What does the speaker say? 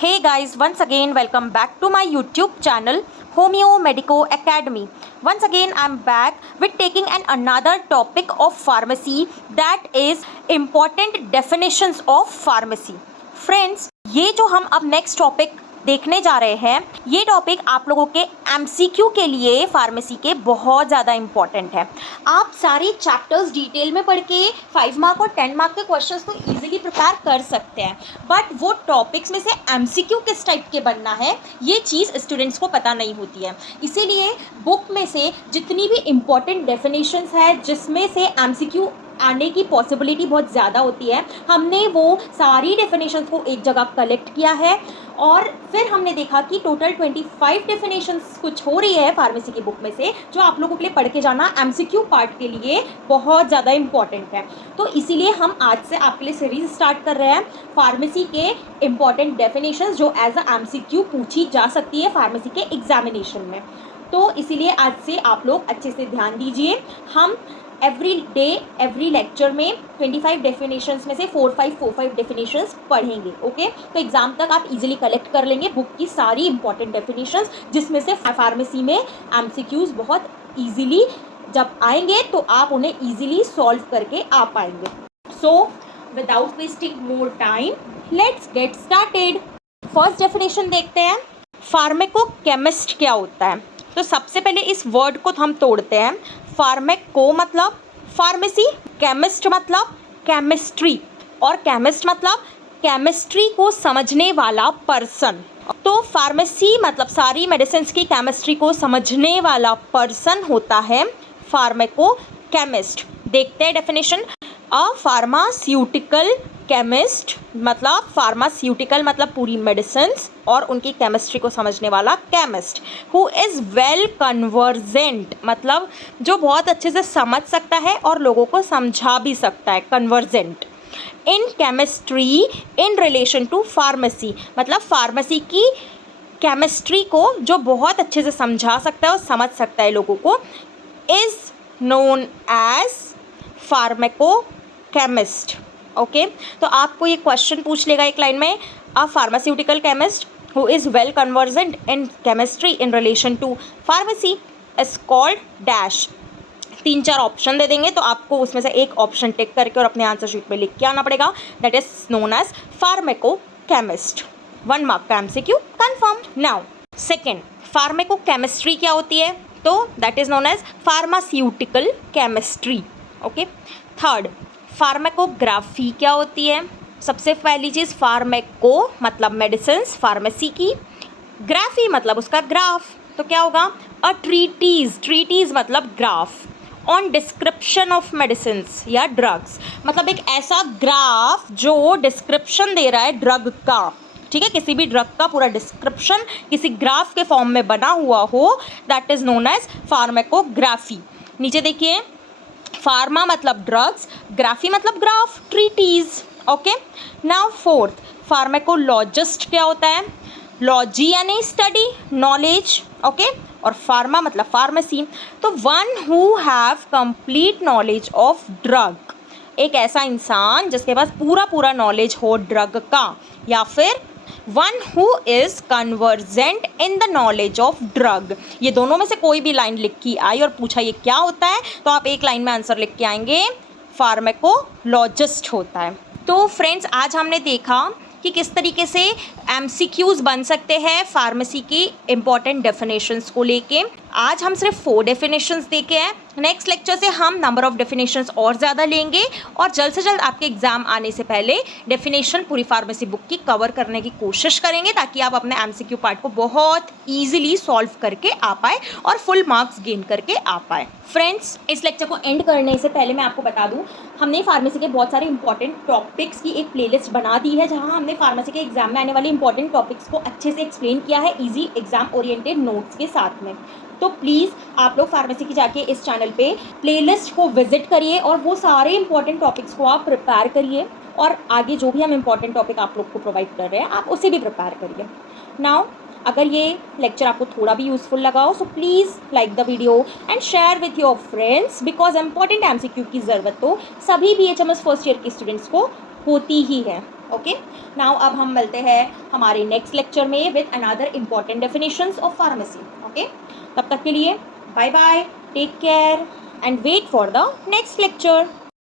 Hey guys, once again welcome back to my YouTube channel Homeo Medico Academy. Once again I'm back with taking another topic of pharmacy, that is important definitions of pharmacy. Friends, ये जो हम अब next topic देखने जा रहे हैं, ये topic आप लोगों के MCQ के लिए फार्मेसी के बहुत ज़्यादा इम्पॉर्टेंट है। आप सारे चैप्टर्स डिटेल में पढ़ के 5 मार्क और 10 मार्क के क्वेश्चंस तो इजीली प्रिपेयर कर सकते हैं, बट वो टॉपिक्स में से MCQ किस टाइप के बनना है ये चीज़ स्टूडेंट्स को पता नहीं होती है। इसीलिए बुक में से जितनी भी इम्पॉर्टेंट डेफिनेशंस है जिसमें से MCQ आने की पॉसिबिलिटी बहुत ज़्यादा होती है, हमने वो सारी डेफिनेशंस को एक जगह कलेक्ट किया है और फिर हमने देखा कि टोटल 25 डेफिनेशंस कुछ हो रही है फार्मेसी की बुक में से, जो आप लोगों के लिए पढ़ के जाना MCQ पार्ट के लिए बहुत ज़्यादा इंपॉर्टेंट है। तो इसीलिए हम आज से आपके लिए सीरीज स्टार्ट कर रहे हैं फार्मेसी के इम्पॉर्टेंट डेफिनेशंस जो एज अ MCQ पूछी जा सकती है फार्मेसी के एग्जामिनेशन में। तो इसीलिए आज से आप लोग अच्छे से ध्यान दीजिए। हम एवरी डे एवरी लेक्चर में 25 डेफिनेशंस में से 4-5 डेफिनेशंस पढ़ेंगे। ओके, तो एग्जाम तक आप इजीली कलेक्ट कर लेंगे बुक की सारी इंपॉर्टेंट डेफिनेशंस, जिसमें से फार्मेसी में MCQs बहुत इजीली जब आएंगे तो आप उन्हें इजीली सॉल्व करके आ पाएंगे। So without wasting more time let's get started. First definition देखते हैं, फार्मेकोकेमिस्ट क्या होता है। तो सबसे पहले इस वर्ड को हम तोड़ते हैं। फार्मेको मतलब फार्मेसी, केमिस्ट मतलब केमिस्ट्री, और केमिस्ट मतलब केमिस्ट्री को समझने वाला पर्सन। तो फार्मेसी मतलब सारी मेडिसिन की केमिस्ट्री को समझने वाला पर्सन होता है फार्मेकोकेमिस्ट। देखते हैं डेफिनेशन। अ फार्मास्यूटिकल केमिस्ट मतलब फार्मास्यूटिकल मतलब पूरी मेडिसिन और उनकी केमिस्ट्री को समझने वाला chemist. Who is well convergent मतलब जो बहुत अच्छे से समझ सकता है और लोगों को समझा भी सकता है, convergent. In chemistry in relation to pharmacy मतलब फार्मेसी की केमिस्ट्री को जो बहुत अच्छे से समझा सकता है और समझ सकता है लोगों को, is known as pharmacochemist. Okay, तो आपको ये क्वेश्चन पूछ लेगा एक लाइन में, a pharmaceutical chemist who is well convergent in chemistry in relation to pharmacy is called dash. 3-4 option दे देंगे तो आपको उसमें से एक ऑप्शन टिक करके और अपने आंसर शीट में लिख के आना पड़ेगा। That is known as pharmacochemist. 1 mark का MCQ confirm. Now second, pharmacochemistry क्या होती है, तो that is known as pharmaceutical chemistry. Okay. Third, pharmacography क्या होती है। सबसे पहली चीज़, फार्मेको मतलब मेडिसिन फार्मेसी की, ग्राफी मतलब उसका ग्राफ, तो क्या होगा, अ ट्रीटीज़, ट्रीटीज़ मतलब graph on description of medicine या ड्रग्स, मतलब एक ऐसा ग्राफ जो डिस्क्रिप्शन दे रहा है ड्रग का। ठीक है, किसी भी ड्रग का पूरा डिस्क्रिप्शन किसी ग्राफ के फॉर्म में बना हुआ हो, that is known as pharmacography. नीचे देखिए, फार्मा मतलब ड्रग्स, ग्राफी मतलब graph, treatise. Okay. Now fourth, pharmacologist क्या होता है। लॉजी यानी स्टडी, नॉलेज। ओके, और फार्मा मतलब फार्मेसी। तो one who have complete knowledge of drug, एक ऐसा इंसान जिसके पास पूरा नॉलेज हो ड्रग का, या फिर one who is convergent in the knowledge of drug. ये दोनों में से कोई भी लाइन लिखी आई और पूछा ये क्या होता है, तो आप एक लाइन में आंसर लिख के आएंगे फार्मेकोलॉजिस्ट होता है। तो फ्रेंड्स, आज हमने देखा कि किस तरीके से MCQs बन सकते हैं फार्मेसी की इम्पॉर्टेंट डेफिनेशंस को लेके। आज हम सिर्फ 4 डेफिनेशंस देखे हैं। नेक्स्ट लेक्चर से हम नंबर ऑफ डेफिनेशंस और ज़्यादा लेंगे और जल्द से जल्द आपके एग्जाम आने से पहले डेफिनेशन पूरी फार्मेसी बुक की कवर करने की कोशिश करेंगे, ताकि आप अपने MCQ पार्ट को बहुत ईजिली सॉल्व करके आ पाए और फुल मार्क्स गेन करके आ पाए। फ्रेंड्स, इस लेक्चर को एंड करने से पहले मैं आपको बता दूं, हमने फार्मेसी के बहुत सारे इंपॉर्टेंट टॉपिक्स की एक प्लेलिस्ट बना दी है, जहां हमने फार्मेसी के एग्जाम में आने वाले इंपॉर्टेंट टॉपिक्स को अच्छे से एक्सप्लेन किया है इजी एग्जाम ओरिएंटेड नोट्स के साथ में। तो प्लीज़ आप लोग फार्मेसी की जाके इस चैनल पे प्लेलिस्ट को विजिट करिए और वो सारे इंपॉर्टेंट टॉपिक्स को आप प्रिपेयर करिए, और आगे जो भी हम इंपॉर्टेंट टॉपिक आप लोग को प्रोवाइड कर रहे हैं आप उसे भी प्रिपेयर करिए। नाउ, अगर ये लेक्चर आपको थोड़ा भी यूज़फुल लगा हो, so please like the video and share with your friends, because important MCQ की ज़रूरत तो सभी BHMS फर्स्ट ईयर के स्टूडेंट्स को होती ही है। ओके, नाउ अब हम मिलते हैं हमारे नेक्स्ट लेक्चर में with another important definitions of pharmacy. Okay, तब तक के लिए bye bye, take care and wait for the next lecture.